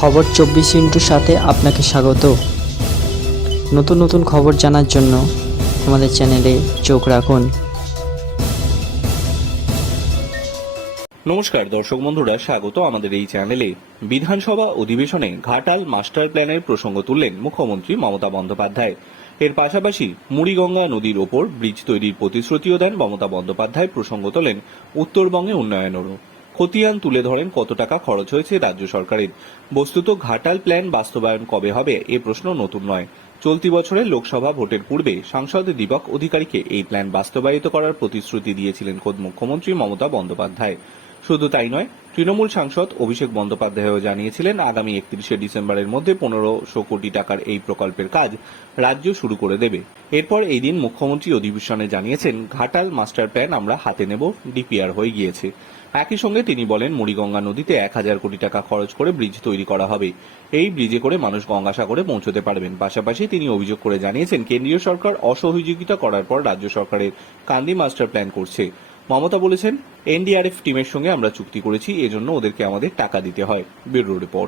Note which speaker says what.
Speaker 1: খবর চব্বিশ ইন্টুর সাথে আপনাকে স্বাগত। নতুন নতুন খবর জানার জন্য আমাদের চ্যানেলে চোখ রাখুন।
Speaker 2: নমস্কার, দর্শক বন্ধুরা, স্বাগত আমাদের এই চ্যানেলে। বিধানসভা অধিবেশনে ঘাটাল মাস্টার প্ল্যানের প্রসঙ্গ তুললেন মুখ্যমন্ত্রী মমতা বন্দ্যোপাধ্যায়। এর পাশাপাশি মুড়িগঙ্গা নদীর ওপর ব্রিজ তৈরির প্রতিশ্রুতিও দেন মমতা বন্দ্যোপাধ্যায় প্রসঙ্গ তোলেন উত্তরবঙ্গে উন্নয়নেরও। খতিয়ান তুলে ধরেন কত টাকা খরচ হয়েছে রাজ্য সরকারের। বস্তুত ঘাটাল প্ল্যান বাস্তবায়ন কবে হবে, এ প্রশ্ন নতুন নয়। চলতি বছরের লোকসভা ভোটের পূর্বে সাংসদ দীপক অধিকারীকে এই প্ল্যান বাস্তবায়িত করার প্রতিশ্রুতি দিয়েছিলেন খোদ মুখ্যমন্ত্রী মমতা বন্দ্যোপাধ্যায়। শুধু তাই নয়, তৃণমূল সাংসদ অভিষেক বন্দ্যোপাধ্যায়ও জানিয়েছিলেন, আগামী একত্রিশে ডিসেম্বরের মধ্যে পনেরোশো কোটি টাকার এই প্রকল্পের কাজ রাজ্য শুরু করে দেবে। এরপর এই দিন মুখ্যমন্ত্রী অধিবেশনে জানিয়েছেন, ঘাটাল মাস্টার প্ল্যান আমরা হাতে নেব, ডিপিআর হয়ে গিয়েছে। একই সঙ্গে তিনি বলেন, মুড়িগঙ্গা নদীতে এক হাজার কোটি টাকা খরচ করে ব্রিজ তৈরি করা হবে। এই ব্রিজে করে মানুষ গঙ্গাসাগরে পৌঁছতে পারবেন। পাশাপাশি তিনি অভিযোগ করে জানিয়েছেন, কেন্দ্রীয় সরকার অসহযোগিতা করার পর রাজ্য সরকারের কান্দি মাস্টার প্ল্যান করছে। মমতা বলেছেন, এনডিআরএফ টিমের সঙ্গে আমরা চুক্তি করেছি, এজন্য ওদেরকে আমাদের টাকা দিতে হয়, ব্যুরো রিপোর্ট।